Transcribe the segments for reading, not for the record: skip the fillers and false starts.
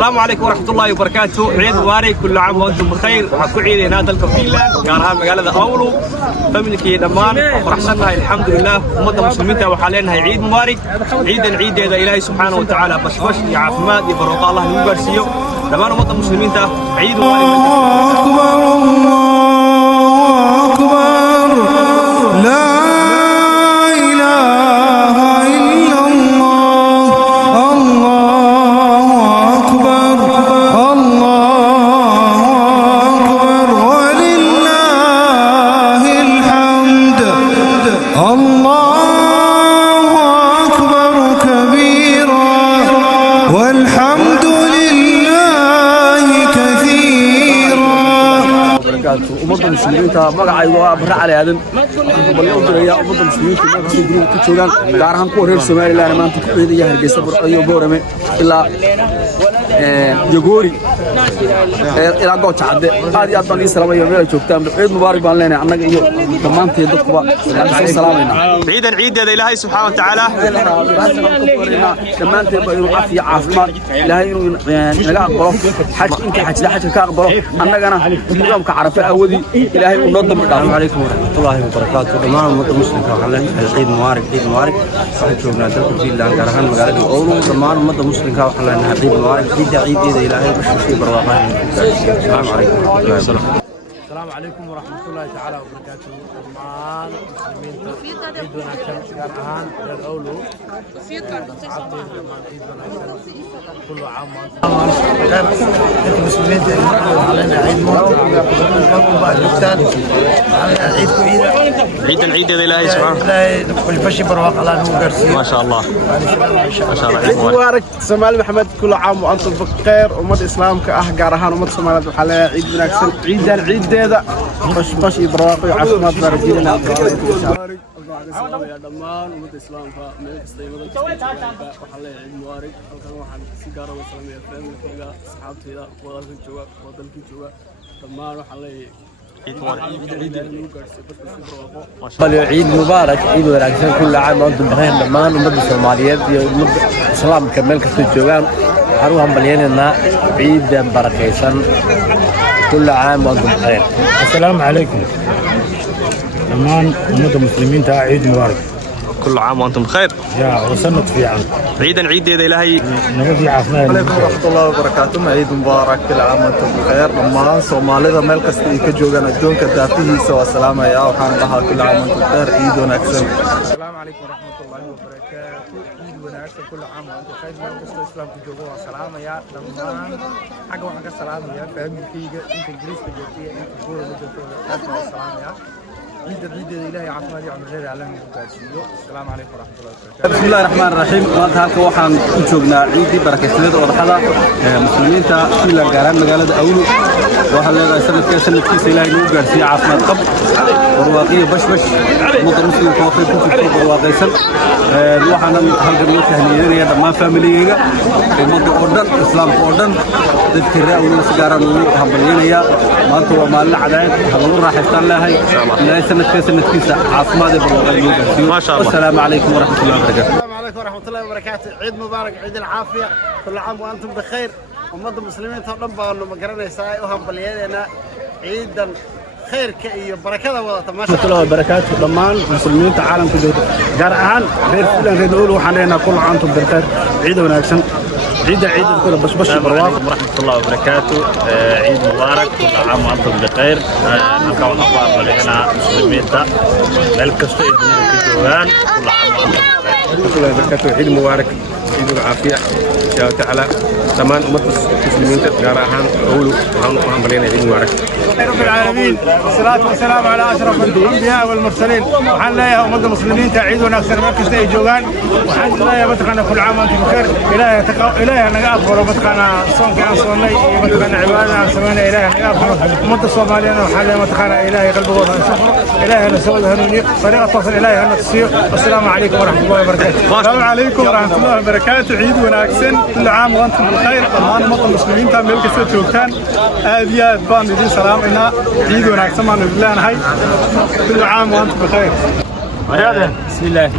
السلام عليكم ورحمة الله وبركاته. عيد مبارك، كل عام وأنتم بخير. waxaan ku ciidaynaa dalka Finland gaar ahaan magaalada Oulu. familkii dhammaan faraxsanahay alxamdulilah. ummadda muslimiinta waxaan leenahay ciid mubaarak. ciidan ciideeda ilaahay subxaanahu wa tacaala bashbash iyo caafimaad iyo barwaaqo Allah nagu gaarsiiyo. dhammaan ummadda muslimiinta ciid ummadda muslimiinta magacaygu waa Barre Cali Aadan. waxaan balyo u dirayaa ummadda muslimiinta meel kasta guriga ku joogaan, gaar ahaan kuwa reer Somaliland maanta ku ciidaya Hargeysa, Burco iyo Boorame ilaa Jagoori ilaa Gooja Cadde. aad iyo aad baan idin salaamayaa meel aad joogtaan. ciid mubaarak baan leenahay annaga iyo dhammaanteen dadkuba soo salaamayna. ciidan ciideeda ilaahay subxaanahu wa tacaala dhammaanteen ba inuu caafiyo caafimaad ilaahay inuu naga aqbalo xajka inta xajka ka aqbalo annagana nidaamka Carafa awadi ilaahay uu noo dambi dhaafo. عليكم ورحمة الله وبركاته. دمان ummadda muslimka waxaan leenahay ciid mubaarak waxaan joognaa dalka Finland gaar ahaan magaalada Oulu. dhammaan ummadda muslimka waxaan leenahay ciid mubaarak. ciideeda ilaahay bashashii barwaaqayn. Assalaamu calaykum wa rahmatullahi wa barakatuh. السلام عليكم ورحمة الله تعالى وبركاته. دمان مسلمين عيد ونكسر gaar ahaan reer Oulu. عيد ونكسر كل عام وأنتم مسلمين علينا عيد مبارك. ciidan ciideeda ilaahay subxaanahu كل بشي برواق الله نور قرسي. ما شاء الله ما شاء الله. عيد مبارك سمال محمد، كل عام وأنتم بخير. أمة إسلام كأهجار هان أمة سمالات وحلا عيد ونكسر عيد ده بش برواق وعشمات برجيلنا. يا دمان أمة إسلام فملك استيمد وحلا عيد مبارك. وكان واحد سيجارة وسلامية فهم كذا أصحابي لا وضل الجوا وضل الجوا دمان وحلا عيد مبارك. عيد ونكسر كل عام وأنتم بخير. دمان ummadda Soomaaliyeed iyo ummadda islaamka meel kasta joogaan waxaan u hambalyeynaa ciidan barakeysan. كل عام وأنتم بخير. السلام عليكم. دمان أمة المسلمين عيد مبارك. كل عام وأنتم بخير. يا وسنة في عام. ciidan ciideeda ilaahay نبي عافنا. عليكم ورحمة الله وبركاته. عيد مبارك، كل عام وأنتم بخير. دمان Soomaalida meel kasta ay ka joogaan adduunka daafihiisa waa salaamaya. waxaan dhahaa كل عام وأنتم بخير. ciid wanaagsan. السلام عليكم ورحمة الله وبركاته. عيد ونكسر كل عام وأنتم بخير. meel kasta islaamka joogo waa salaamaya. dhammaan xagga waxaan ka salaamayaa faamilkayga inta Ingiriiska joogtay iyo inta Boorama joogtay aad baan u salaamayaa. ciideeda ilaahay caafimaad iyo cumri dheer Alle nagu gaarsiiyo. السلام عليكم ورحمة الله وبركاته. بسم الله الرحمن الرحيم. maanta halka waxaan u joognaa ciidii barakeysanada Udxada muslimiinta Finland gaar ahaan magaalada Oulu. waxaan leeyahay sanadkiisa ilaahay nagu gaarsiiyo caafimaad qab barwaaqiyo bashbash. ummadda muslimka waxay ku jirto barwaaqaysan. waxaan halkan uga tahniyeynaya dhammaan familigayga, ummadda oo dhan, islaamka oo dhan, dadka reer Oulu si gaar ah ugu hambalyeynaya. maanta waa maalin cadaad ha lagu raaxaystaan leeyahay. ilaahay sanadkiisa caafimaad iyo barwaaqo nagu gaarsiiyo. ما شاء الله. والسلام عليكم ورحمة الله وبركاته. السلام عليكم ورحمة الله وبركاته. عيد مبارك، عيد العافية، كل عام وأنتم بخير. أمة المسلمين تقدم بأنه مقرنا يساعي وهم بلينا عيدا خير كأي بركة وضعت ما شاء الله وبركاته. دمان مسلمين عالم كله gaar ahaan reer Finland reer Oulu waxaan leenahay كل عام وأنتم بخير. عيد ونكسر عيد كله بشبش برواق. ورحمة الله وبركاته. عيد مبارك، كل عام وأنتم بخير. halka waxaan ku hambalyeynaa muslimiinta meel kasta ay dunida ka joogaan. كل عام وأنتم بخير. ورحمة الله وبركاته. عيد مبارك، عيد العافية إن شاء الله تعالى. دمان أمة المسلمين gaar ahaan Oulu waxaan hambalyeynaa ciid mubaarak. رب العالمين، والصلاة والسلام على أشرف الأنبياء والمرسلين. وحن لا يا أمة المسلمين عيد ونكسر مركز جوغان. وحن لا يا متقنا كل عام وأنتم بخير. إلهي أنا أغفر ومتقنا صوم كان صومي ومتقنا عبادة سمينا إلهي أنا أغفر. أمة الصوماليين وحن لا متقنا إلهي قلبه وصفر. إلهي أنا سوى هنوني طريقة تصل إلهي أنا تصير. والسلام عليكم ورحمة الله وبركاته. السلام عليكم ورحمة الله وبركاته. عيد ونكسر كل عام وأنتم بخير. دمان أمة المسلمين meel kasta joogtaan aad iyo aad baan idin salaamayna. ciid wanaagsan baan idin leenahay. كل عام وأنتم بخير. بسم الله.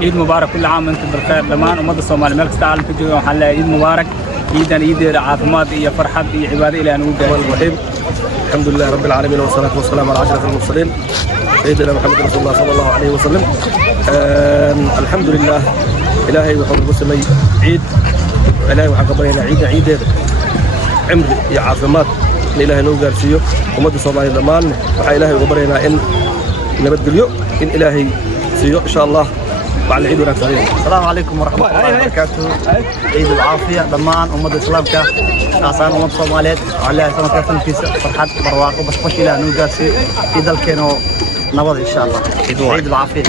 عيد مبارك، كل عام وأنتم بخير. دمان أمة الصومال ملك تعالى في جوا حلا عيد مبارك. عيدا عيد عافمات يا فرحة يا عبادة إلى أن الرحمن الرحيم. الحمد لله رب العالمين والصلاة والسلام على أشرف المرسلين سيدنا محمد رسول الله صلى الله عليه وسلم. الحمد لله إلهي وحب بسمي عيد إلهي وحقبرينا عيد عمري يا عافمات إن إلهي نو قارسيو ومد صومالي ضمان وحا إلهي وقبرينا إن نبدليو إن إلهي سيو إن شاء الله بعد العيد ونكسرين. السلام عليكم ورحمة الله وبركاته. عيد العافية ضمان أمد الإسلام كاسان أمد الصوماليات وعليها سنة كاسن في فرحات برواقو بس خش إلى نو قارسي عيد الكينو نبض إن شاء الله. عيد العافية.